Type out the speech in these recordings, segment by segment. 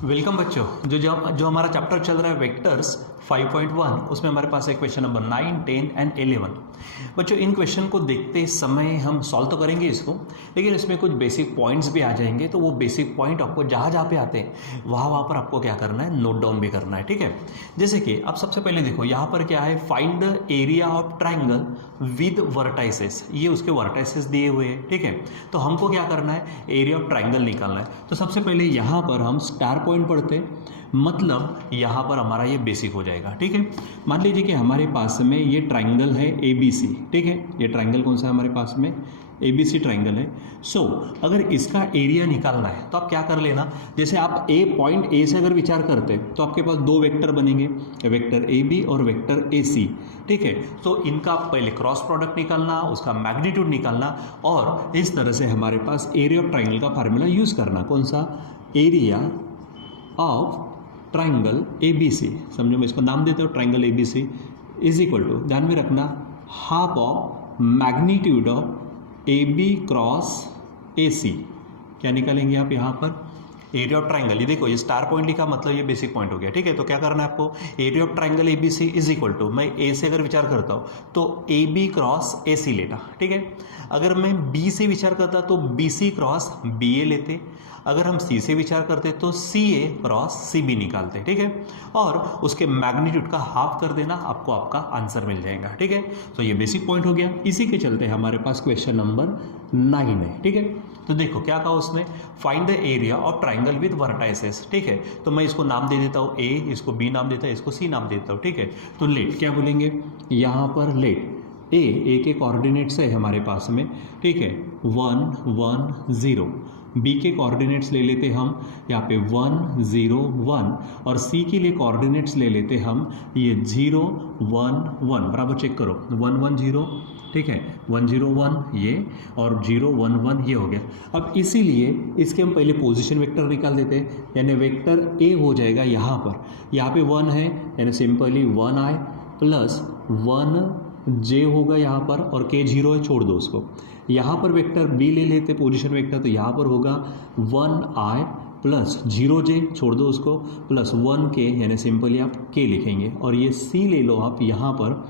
Welcome बच्चों। जो हमारा चैप्टर चल रहा है वेक्टर्स 5.1, उसमें हमारे पास है क्वेश्चन नंबर 9, 10 एंड 11। बच्चों इन क्वेश्चन को देखते समय हम सॉल्व तो करेंगे इसको, लेकिन इसमें कुछ बेसिक पॉइंट्स भी आ जाएंगे। तो वो बेसिक पॉइंट आपको जहाँ जहाँ पे आते हैं वहाँ पर आपको क्या करना है, नोट डाउन भी करना है। ठीक है, जैसे कि अब सबसे पहले देखो यहाँ पर क्या है, find the area of triangle with vertices. ये उसके वर्टाइसेस दिए हुए हैं। ठीक है, तो हमको क्या करना है, एरिया ऑफ ट्राइंगल निकालना है। तो सबसे पहले यहाँ पर हम स्टार पॉइंट पढ़ते हैं, मतलब यहाँ पर हमारा ये बेसिक हो जाएगा। ठीक है, मान लीजिए कि हमारे पास में ये ट्राइंगल है ABC। ठीक है, ये ट्राइंगल कौन सा है हमारे पास में, ABC ट्राइंगल है। सो अगर इसका एरिया निकालना है तो आप क्या कर लेना, जैसे आप पॉइंट A से अगर विचार करते हैं तो आपके पास दो वेक्टर बनेंगे, वेक्टर AB और वेक्टर AC। ठीक है, तो इनका पहले क्रॉस प्रोडक्ट निकालना, उसका मैग्नीट्यूड निकालना, और इस तरह से हमारे पास एरिया ऑफ ट्राइंगल का फार्मूला यूज़ करना। कौन सा, एरिया ऑफ ट्राइंगल ABC। समझो, मैं इसको नाम देता हूँ triangle ABC is equal to, ध्यान में रखना, half of magnitude of AB cross AC। क्या निकालेंगे आप यहाँ पर, एरिया ऑफ ट्राइंगल। ये देखो, ये स्टार पॉइंट लिखा, मतलब ये बेसिक पॉइंट हो गया। ठीक है, तो क्या करना है आपको, area of triangle ABC is equal to, मैं A से अगर विचार करता हूँ तो AB क्रॉस AC लेना। ठीक है, अगर मैं B से विचार करता तो BC क्रॉस BA लेते, अगर हम C से विचार करते तो CA क्रॉस CB निकालते। ठीक है, और उसके मैग्नीट्यूड का हाफ कर देना, आपको आपका आंसर मिल जाएगा। ठीक है, तो ये बेसिक पॉइंट हो गया। इसी के चलते हमारे पास क्वेश्चन नंबर 9 है। ठीक है, तो देखो क्या कहा उसने, find the area of triangle with vertices. ठीक है, तो मैं इसको नाम दे देता हूँ A, इसको B नाम देता हूँ, इसको C नाम देता हूँ। ठीक है, तो लेट क्या बोलेंगे यहाँ पर, लेट A के कोऑर्डिनेट्स है हमारे पास में। ठीक है, 1 1 0। B के कोऑर्डिनेट्स ले लेते हम यहाँ पे 1 0 1, और C के लिए कोऑर्डिनेट्स ले लेते हम ये 0 1 1। बराबर चेक करो, 1 1 0। ठीक है, 1 0 1 ये, और 0 1 1 ये हो गया। अब इसीलिए इसके हम पहले पोजीशन वेक्टर निकाल देते हैं, यानी वेक्टर A हो जाएगा यहाँ पर, यहाँ पे 1 है, यानी सिंपली 1i प्लस 1j होगा यहाँ पर, और k 0 है, छोड़ दो उसको। यहाँ पर वेक्टर B ले लेते पोजीशन वेक्टर, तो यहाँ पर होगा 1i प्लस 0j, छोड़ दो उसको, प्लस 1k, यानी सिंपली आप k लिखेंगे, और ये C ले लो आप यहाँ पर।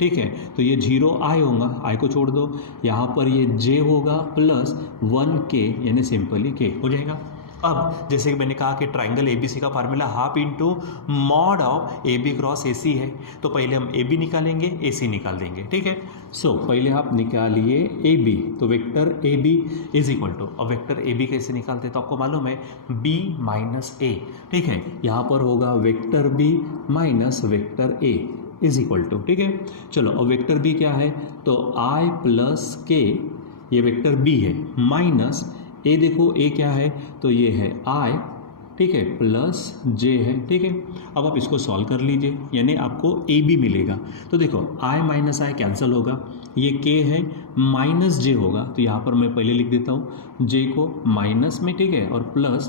ठीक है, तो ये 0i होगा, i को छोड़ दो, यहाँ पर ये j होगा प्लस 1k, यानी सिंपली k हो जाएगा। अब जैसे कि मैंने कहा कि ट्राइंगल ABC का formula half into mod of AB cross AC है, तो पहले हम AB निकालेंगे, AC निकाल देंगे। ठीक है, सो पहले आप निकालिए AB, तो vector AB is equal to, अब वेक्टर AB कैसे निकालते हैं तो आपको मालूम है, B माइनस A। ठीक है, यहाँ पर होगा vector B minus vector A is equal to. ठीक है, चलो अब वेक्टर B क्या है, तो I प्लस K, ये वेक्टर B है, माइनस A, देखो A क्या है, तो ये है I, ठीक है, प्लस J है। ठीक है, अब आप इसको सॉल्व कर लीजिए, यानी आपको AB मिलेगा। तो देखो I माइनस I कैंसिल होगा, ये K है, माइनस J होगा, तो यहाँ पर मैं पहले लिख देता हूँ J को माइनस में, ठीक है, और प्लस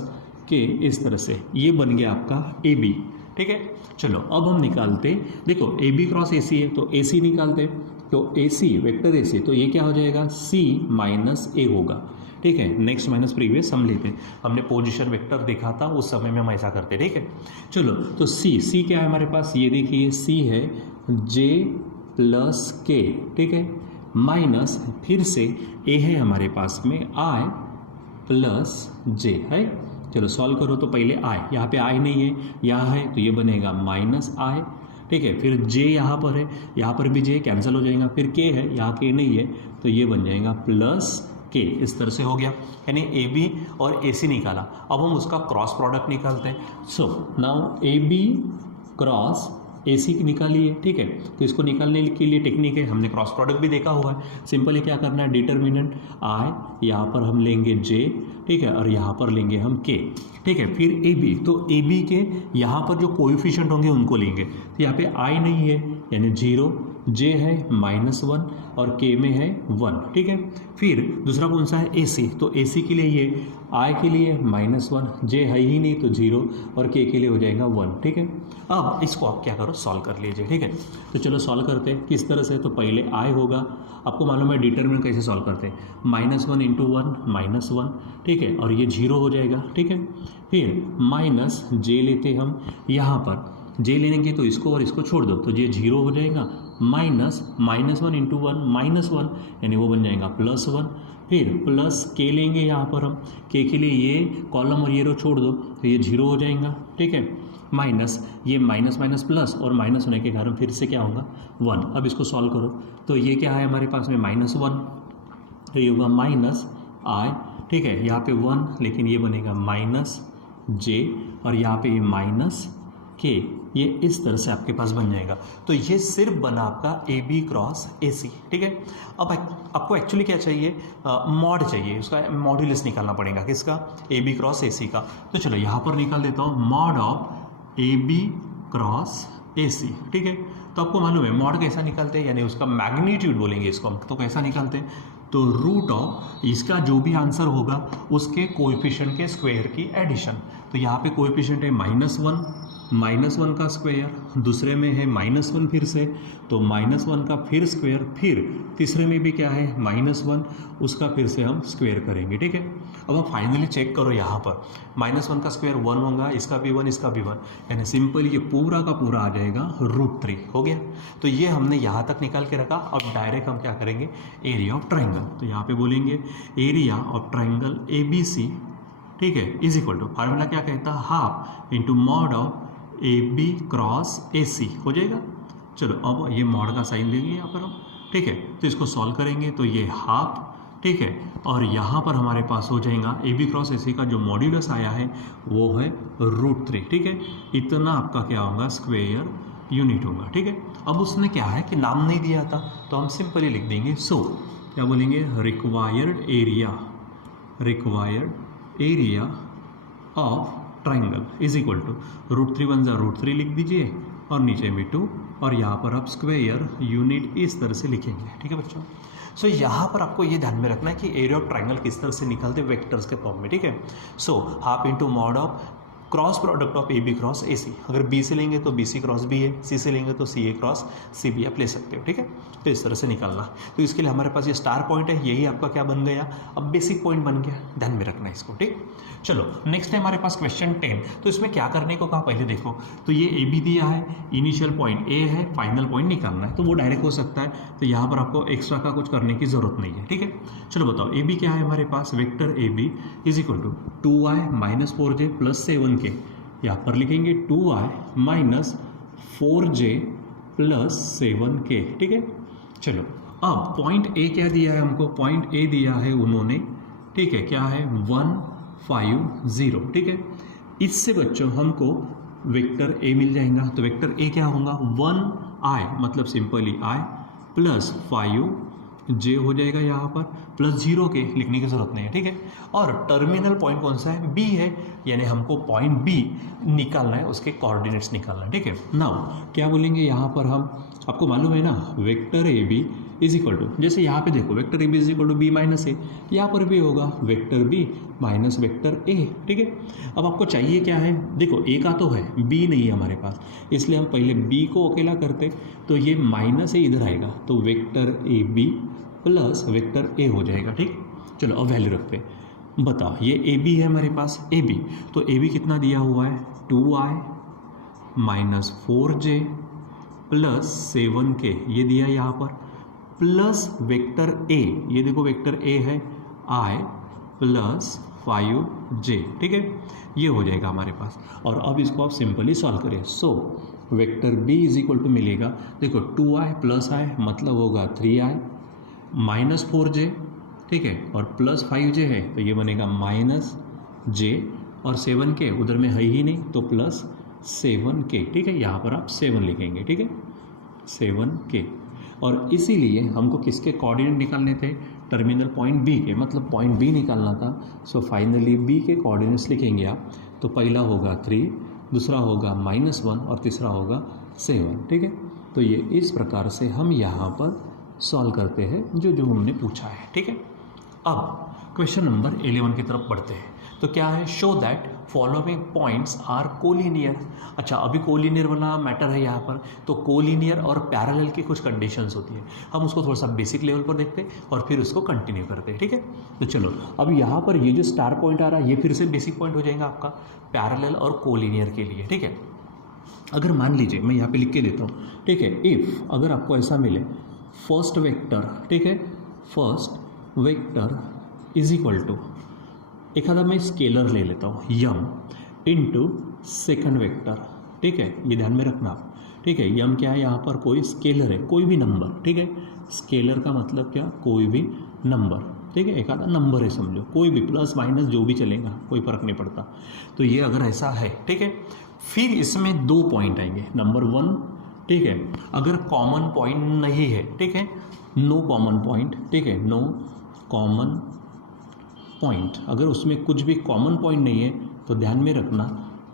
K, इस तरह से ये बन गया आपका AB। ठीक है, चलो अब हम निकालते, देखो AB क्रॉस AC है तो AC निकालते, तो AC वेक्टर AC, तो ये क्या हो जाएगा, C माइनस A होगा। ठीक है, नेक्स्ट माइनस प्रीवियस हम लेते हैं, हमने पोजीशन वेक्टर देखा था उस समय में हम ऐसा करते। ठीक है, चलो तो C क्या है हमारे पास, ये देखिए C है J प्लस K। ठीक है, माइनस फिर से A है हमारे पास में I प्लस J है। चलो सॉल्व करो, तो पहले I, यहाँ पे I नहीं है, यहाँ है, तो ये बनेगा माइनस I। ठीक है, फिर J यहाँ पर है, यहाँ पर भी J कैंसिल हो जाएगा, फिर K है, यहाँ K नहीं है, तो ये बन जाएगा प्लस K। इस तरह से हो गया, यानी AB और AC निकाला। अब हम उसका क्रॉस प्रोडक्ट निकालते हैं। So now AB cross AC निकालिए। ठीक है, तो इसको निकालने के लिए टेक्निक है, हमने क्रॉस प्रोडक्ट भी देखा हुआ है। सिंपली क्या करना है, डिटर्मिनेंट I, यहाँ पर हम लेंगे J, ठीक है, और यहाँ पर लेंगे हम K। ठीक है, फिर AB, तो AB के यहाँ पर जो कोएफिशिएंट होंगे उनको लेंगे, तो यहाँ पे I नहीं है, यानी 0, जे है -1 और के में है 1, ठीक है। फिर दूसरा कौन सा है AC, तो AC के लिए ये I के लिए -1, जे है ही नहीं तो 0 और के लिए हो जाएगा 1, ठीक है। अब इसको आप क्या करो, सॉल्व कर लीजिए, ठीक है। तो चलो सॉल्व करते हैं किस तरह से। तो पहले I होगा, आपको मालूम है डिटरमिनेंट कैसे सॉल्व करते हैं, -1 × 1 -1, ठीक है, और ये 0 हो जाएगा, ठीक है। फिर माइनस जे लेते हम, यहाँ पर जे लेंगे तो इसको और इसको छोड़ दो तो ये 0 हो जाएगा, माइनस -1 × 1 -1 यानी वो बन जाएगा +1। फिर प्लस के लेंगे यहाँ पर हम, के लिए ये कॉलम और ये रो छोड़ दो तो ये 0 हो जाएगा, ठीक है। माइनस ये माइनस माइनस प्लस और माइनस होने के कारण फिर से क्या होगा 1। अब इसको सॉल्व करो तो ये क्या है हमारे पास में -1, तो ये होगा -I, ठीक है। यहाँ पे 1 लेकिन ये बनेगा -j और यहाँ पे ये -k, ये इस तरह से आपके पास बन जाएगा। तो ये सिर्फ बना आपका AB क्रॉस AC, ठीक है। अब आपको एक्चुअली क्या चाहिए, मॉड चाहिए, उसका मॉड्यूलस निकालना पड़ेगा, किसका, AB क्रॉस AC का। तो चलो यहाँ पर निकाल देता हूँ mod of AB cross AC, ठीक है। तो आपको मालूम है मॉड कैसा निकालते हैं, यानी उसका मैग्नीट्यूड बोलेंगे इसको हम, तो कैसा निकालते हैं, तो रूट ऑफ इसका जो भी आंसर होगा उसके कोएफिशिएंट के स्क्वायर की एडिशन। तो यहाँ पे कोएफिशिएंट है -1 का स्क्वायर, दूसरे में है -1 फिर से, तो -1 का फिर स्क्वायर, फिर तीसरे में भी क्या है -1, उसका फिर से हम स्क्वायर करेंगे, ठीक है। अब आप फाइनली चेक करो, यहाँ पर -1 का स्क्वायर 1 होगा, इसका भी 1, इसका भी 1, यानी सिंपल ये पूरा का पूरा आ जाएगा √3 हो गया। तो ये हमने यहाँ तक निकाल के रखा। अब डायरेक्ट हम क्या करेंगे, एरिया ऑफ ट्रायंगल, तो यहाँ पे बोलेंगे एरिया ऑफ ट्रायंगल ABC, ठीक है, इज इक्वल टू, फार्मूला क्या कहता है, half into mod of AB cross AC हो जाएगा। चलो अब ये मॉड का साइन लेंगे यहाँ पर हम, ठीक है। तो इसको सॉल्व करेंगे तो ये हाफ, ठीक है, और यहाँ पर हमारे पास हो जाएगा AB क्रॉस AC का जो मॉड्यूलस आया है वो है √3, ठीक है। इतना आपका क्या होगा, स्क्वायर यूनिट होगा, ठीक है। अब उसने क्या है कि नाम नहीं दिया था तो हम सिंपली लिख देंगे, सो क्या बोलेंगे, required area of triangle is equal to √3 × √3 लिख दीजिए और नीचे में 2, और यहाँ पर आप स्क्वायर यूनिट इस तरह से लिखेंगे, ठीक है बच्चों। सो यहाँ पर आपको ये ध्यान में रखना है कि एरिया ऑफ ट्राइंगल किस तरह से निकालते हैं, वेक्टर्स के फॉर्म में, ठीक है। So half into mod of cross product of AB cross AC, अगर B से लेंगे तो BC क्रॉस B है, C से लेंगे तो CA क्रॉस CB आप ले सकते हो, ठीक है। तो इस तरह से निकालना। तो इसके लिए हमारे पास ये स्टार पॉइंट है, यही आपका क्या बन गया, अब बेसिक पॉइंट बन गया, ध्यान में रखना है इसको, ठीक। चलो नेक्स्ट है हमारे पास क्वेश्चन 10। तो इसमें क्या करने को कहा, पहले देखो, तो ये AB दिया है, इनिशियल पॉइंट A है, फाइनल पॉइंट निकालना है, तो वो डायरेक्ट हो सकता है, तो यहाँ पर आपको एक्स्ट्रा का कुछ करने की जरूरत नहीं है, ठीक है। चलो बताओ AB क्या है हमारे पास, vector AB is equal to 2i - 4j + 7k, यहाँ पर लिखेंगे 2i - 4j + 7k, ठीक है। चलो अब पॉइंट A क्या दिया है हमको, पॉइंट A दिया है उन्होंने, ठीक है, क्या है 150, ठीक है। इससे बच्चों हमको वेक्टर A मिल जाएगा, तो वेक्टर A क्या होगा, 1i मतलब सिंपली i + 5j हो जाएगा, यहाँ पर +0 के लिखने की जरूरत नहीं है, ठीक है। और टर्मिनल पॉइंट कौन सा है, B है, यानी हमको पॉइंट B निकालना है, उसके कोऑर्डिनेट्स निकालना है, ठीक है। नाउ क्या बोलेंगे यहाँ पर हम, आपको मालूम है ना, vector AB is equal to, जैसे यहाँ पे देखो vector AB is equal to B - A, यहाँ पर भी होगा vector B minus vector A, ठीक है। अब आपको चाहिए क्या है, देखो A का तो है, B नहीं है हमारे पास, इसलिए हम पहले B को अकेला करते, तो ये माइनस A इधर आएगा, तो vector AB plus vector A हो जाएगा, ठीक। चलो अब वैल्यू रखते हैं, बताओ ये AB है हमारे पास, AB, तो AB कितना दिया हुआ है, 2i - 4j + 7k ये दिया यहाँ पर, प्लस वेक्टर A, ये देखो वेक्टर A है i + 5j, ठीक है, ये हो जाएगा हमारे पास। और अब इसको आप सिंपली सॉल्व करें, so vector B is equal to मिलेगा, देखो 2i + i मतलब होगा 3i - 4j, ठीक है, और प्लस 5j है तो ये बनेगा -j, और 7k उधर में है ही नहीं तो +7k, ठीक है। यहाँ पर आप 7 लिखेंगे, ठीक है, 7k। और इसीलिए हमको किसके कोऑर्डिनेट निकालने थे, टर्मिनल पॉइंट B के, मतलब पॉइंट B निकालना था। सो फाइनली B के कोऑर्डिनेट्स लिखेंगे आप, तो पहला होगा 3, दूसरा होगा -1 और तीसरा होगा 7, ठीक है। तो ये इस प्रकार से हम यहाँ पर सॉल्व करते हैं जो हमने पूछा है। ठीक है, अब क्वेश्चन नंबर 11 की तरफ बढ़ते हैं। तो क्या है, show that following points are collinear. अच्छा, अभी कोलिनियर वाला मैटर है यहाँ पर, तो कोलिनियर और पैरेलल की कुछ कंडीशंस होती है, हम उसको थोड़ा सा बेसिक लेवल पर देखते हैं और फिर उसको कंटिन्यू करते हैं। ठीक है, तो चलो अब यहाँ पर ये जो स्टार पॉइंट आ रहा है ये फिर से बेसिक पॉइंट हो जाएगा आपका पैरेलल और कोलिनियर के लिए। ठीक है, अगर मान लीजिए मैं यहाँ पे लिख के देता हूँ, ठीक है, इफ़ अगर आपको ऐसा मिले फर्स्ट वेक्टर, ठीक है, first vector is equal to एखादा मैं स्केलर ले लेता हूँ यम इनटू सेकंड वेक्टर। ठीक है, ये ध्यान में रखना आप। ठीक है, यम क्या है, यहाँ पर कोई स्केलर है, कोई भी नंबर। ठीक है, स्केलर का मतलब क्या, कोई भी नंबर। ठीक है, एक आधा नंबर है समझो, कोई भी प्लस माइनस जो भी चलेगा, कोई फर्क नहीं पड़ता। तो ये अगर ऐसा है, ठीक है, फिर इसमें 2 पॉइंट आएंगे। नंबर 1, ठीक है, अगर कॉमन पॉइंट नहीं है, ठीक है, नो कॉमन पॉइंट, ठीक है, नो कॉमन पॉइंट, अगर उसमें कुछ भी कॉमन पॉइंट नहीं है तो ध्यान में रखना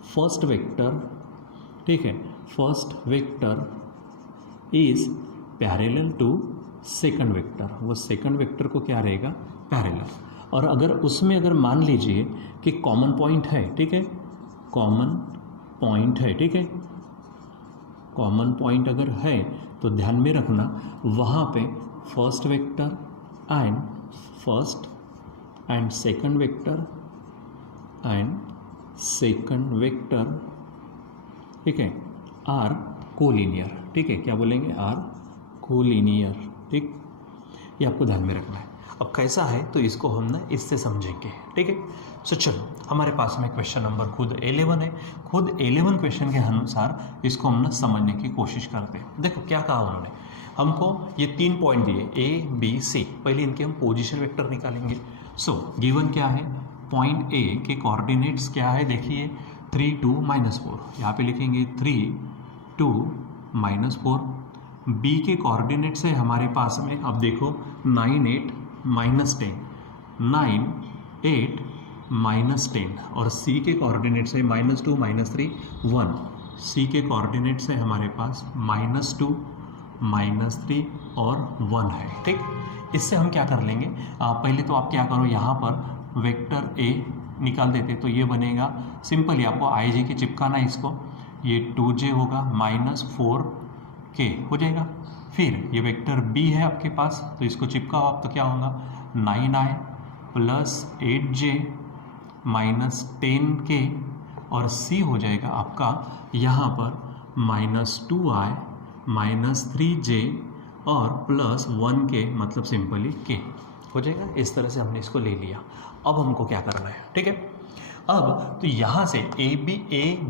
फर्स्ट वेक्टर, ठीक है, first vector is parallel to second vector. वो सेकंड वेक्टर को क्या रहेगा, पैरेलल। और अगर उसमें अगर मान लीजिए कि कॉमन पॉइंट है, ठीक है, कॉमन पॉइंट है, ठीक है, कॉमन पॉइंट अगर है तो ध्यान में रखना वहाँ पे first vector and first and second vector ठीक है आर कोलिनियर। ठीक है, क्या बोलेंगे, आर कोलिनियर। ठीक, ये आपको ध्यान में रखना है। अब कैसा है तो इसको हम ना इससे समझेंगे। ठीक है, सो चलो हमारे पास में क्वेश्चन नंबर खुद 11 है। खुद 11 क्वेश्चन के अनुसार इसको हम ना समझने की कोशिश करते हैं। देखो क्या कहा उन्होंने, हमको ये 3 पॉइंट दिए A B C। पहले इनके हम पोजीशन वेक्टर निकालेंगे। सो गिवन क्या है, पॉइंट A के कोऑर्डिनेट्स क्या है, देखिए 3 2 -4, यहाँ पे लिखेंगे 3 2 -4। B के कोऑर्डिनेट्स है हमारे पास में, अब देखो 9 8 -10, 9 8 -10। और C के कोऑर्डिनेट्स है -2 -3 1। C के कोऑर्डिनेट्स है हमारे पास -2 -3 और 1 है। ठीक, इससे हम क्या कर लेंगे, पहले तो आप क्या करो, यहाँ पर वेक्टर A निकाल देते तो ये बनेगा सिंपली, आपको IJ के चिपकाना है इसको, ये 2J होगा -4K हो जाएगा। फिर ये वेक्टर B है आपके पास, तो इसको चिपकाओ आप, तो क्या होगा 9I + 8J -10K। और C हो जाएगा आपका यहाँ पर -2I -3J और +1K, मतलब सिंपली K हो जाएगा। इस तरह से हमने इसको ले लिया। अब हमको क्या करना है, ठीक है, अब तो यहाँ से A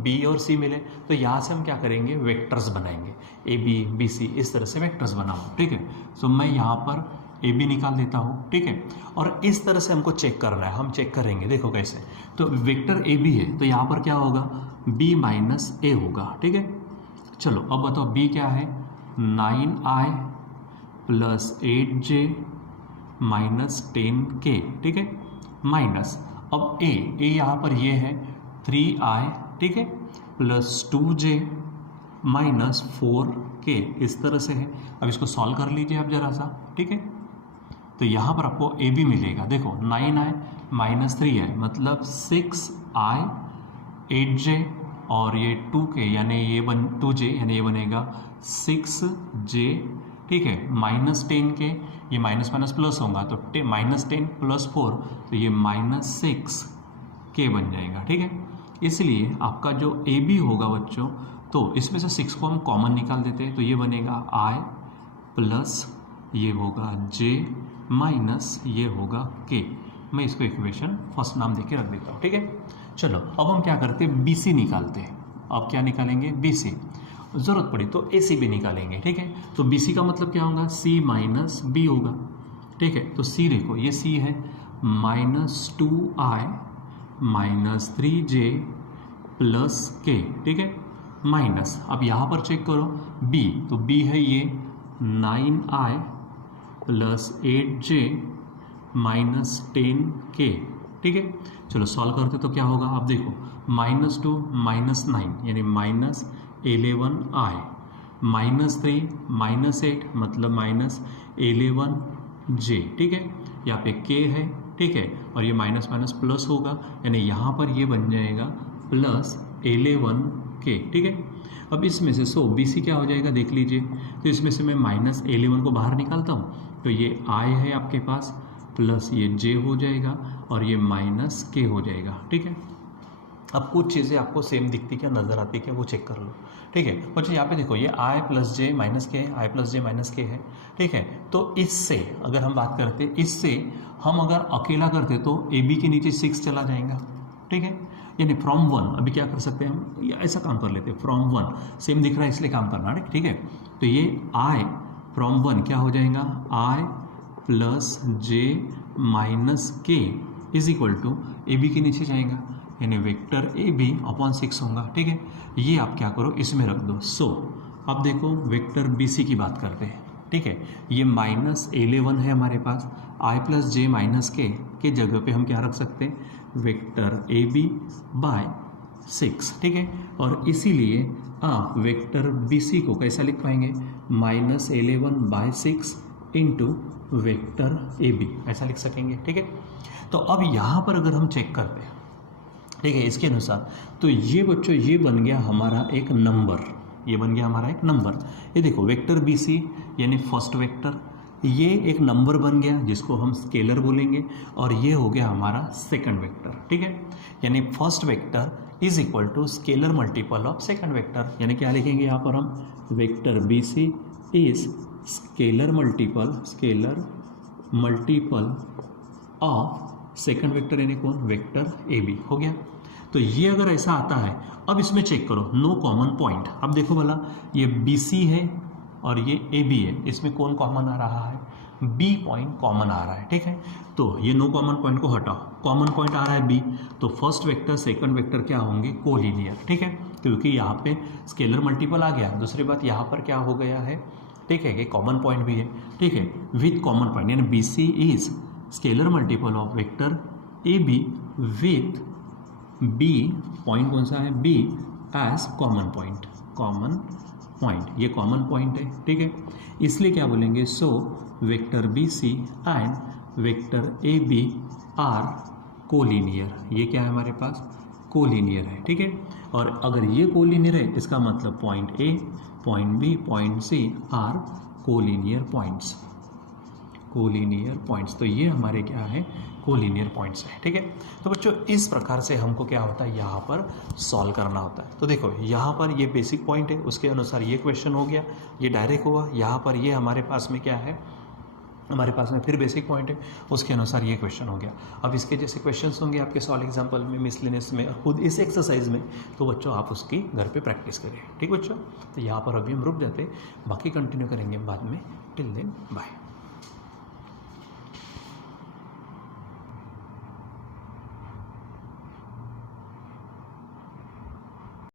B और C मिले तो यहाँ से हम क्या करेंगे, वेक्टर्स बनाएंगे। A B C इस तरह से वेक्टर्स बनाओ। ठीक है, तो मैं यहाँ पर AB निकाल देता हूँ। ठीक है, और इस तरह से हमको चेक करना है, हम चेक करेंगे। देखो कैसे, तो वेक्टर AB है तो यहाँ पर क्या होगा, B - A होगा। ठीक है, चलो अब बताओ B क्या है, 9I + 8J -10K। ठीक है, माइनस अब A यहाँ पर ये है 3I, ठीक है, +2J -4K, इस तरह से है। अब इसको सॉल्व कर लीजिए आप ज़रा सा। ठीक है, तो यहाँ पर आपको AB मिलेगा। देखो 9I -3I मतलब 6I 8J और ये 2K यानी ये 2J यानी ये बनेगा 6J। ठीक है, -10K, ये माइनस माइनस प्लस होगा तो -10 + 4 तो ये -6K बन जाएगा। ठीक है, इसलिए आपका जो AB होगा बच्चों, तो इसमें से 6 को हम कॉमन निकाल देते हैं तो ये बनेगा I प्लस ये होगा J माइनस ये होगा K। मैं इसको इक्वेशन फर्स्ट नाम देके रख देता हूँ। ठीक है, चलो अब हम क्या करते हैं, BC निकालते हैं। अब क्या निकालेंगे, BC, ज़रूरत पड़ी तो AC भी निकालेंगे। ठीक है, तो BC का मतलब क्या होगा, C - B होगा। ठीक है, तो C देखो ये C है -2I -3J + K। ठीक है, माइनस, अब यहाँ पर चेक करो B, तो B है ये 9I + 8J -10K। ठीक है, चलो सॉल्व करते तो क्या होगा, अब देखो -2 - 9 यानी -11I -3 -8 मतलब -11j, ठीक है। यहाँ पे k है, ठीक है, और ये माइनस माइनस प्लस होगा, यानी यहाँ पर ये बन जाएगा +11k, ठीक है। अब इसमें से BC क्या हो जाएगा देख लीजिए। तो इसमें से मैं -11 को बाहर निकालता हूँ, तो ये I है आपके पास, प्लस ये j हो जाएगा और ये -k हो जाएगा, ठीक है। अब कुछ चीज़ें आपको सेम दिखती क्या, नज़र आती क्या, वो चेक कर लो, ठीक है। बच्चों यहाँ पे देखो, ये I + j - k है, I + j - k है, ठीक है। तो इससे अगर हम बात करते, इससे हम अगर अकेला करते तो AB के नीचे 6 चला जाएगा, ठीक है। यानी फ्रॉम 1 अभी क्या कर सकते हैं हम, ऐसा काम कर लेते हैं, फ्रॉम 1 सेम दिख रहा है इसलिए काम करना है, ठीक है। तो ये I फ्रॉम 1 क्या हो जाएगा, I + j - k = AB के नीचे जाएगा, यानी वेक्टर AB/6 होगा, ठीक है। ये आप क्या करो, इसमें रख दो। अब देखो वेक्टर BC की बात करते हैं, ठीक है। ये -11 है हमारे पास, I + j - k के जगह पे हम क्या रख सकते हैं, वेक्टर AB/6, ठीक है। और इसीलिए आप वेक्टर BC को कैसा लिख पाएंगे, -11/6 × वेक्टर AB, ऐसा लिख सकेंगे, ठीक है। तो अब यहाँ पर अगर हम चेक करते हैं, ठीक है, इसके अनुसार, तो ये बच्चों ये बन गया हमारा एक नंबर, ये बन गया हमारा एक नंबर। ये देखो वेक्टर BC यानी फर्स्ट वेक्टर, ये एक नंबर बन गया जिसको हम स्केलर बोलेंगे, और ये हो गया हमारा सेकंड वेक्टर, ठीक है। यानी first vector = scalar multiple of second vector, यानी क्या लिखेंगे यहाँ पर हम, vector BC is scalar multiple of second vector, यानी कौन, वेक्टर AB हो गया। तो ये अगर ऐसा आता है, अब इसमें चेक करो, नो कॉमन पॉइंट। अब देखो भला, ये BC है और ये AB है, इसमें कौन कॉमन आ रहा है, B पॉइंट कॉमन आ रहा है, ठीक है। तो ये नो कॉमन पॉइंट को हटाओ, कॉमन पॉइंट आ रहा है B, तो फर्स्ट वेक्टर सेकंड वेक्टर क्या होंगे, कोलिनियर, ठीक है, क्योंकि यहाँ पे स्केलर मल्टीपल आ गया। दूसरी बात यहाँ पर क्या हो गया है, ठीक है, कि कॉमन पॉइंट भी है, ठीक है, विथ कॉमन पॉइंट, यानी BC is scalar multiple of vector AB with B point कौन सा है, B एज कॉमन पॉइंट, ये कॉमन पॉइंट है, ठीक है। इसलिए क्या बोलेंगे, vector BC and vector AB are collinear, ये क्या है हमारे पास, कोलिनियर है, ठीक है। और अगर ये कोलिनियर है, इसका मतलब point A, point B, point C are collinear points, तो ये हमारे क्या है, कोलिनियर पॉइंट्स है, ठीक है। तो बच्चों इस प्रकार से हमको क्या होता है, यहाँ पर सॉल्व करना होता है। तो देखो यहाँ पर ये बेसिक पॉइंट है, उसके अनुसार ये क्वेश्चन हो गया, ये डायरेक्ट हुआ। यहाँ पर ये हमारे पास में क्या है, हमारे पास में फिर बेसिक पॉइंट है, उसके अनुसार ये क्वेश्चन हो गया। अब इसके जैसे क्वेश्चंस होंगे आपके सॉल्व एग्जाम्पल में, मिसलेनियस में, खुद इस एक्सरसाइज में, तो बच्चों आप उसकी घर पे प्रैक्टिस करें, ठीक बच्चों। तो यहाँ पर अभी हम रुक जाते, बाकी कंटिन्यू करेंगे बाद में। Till then bye.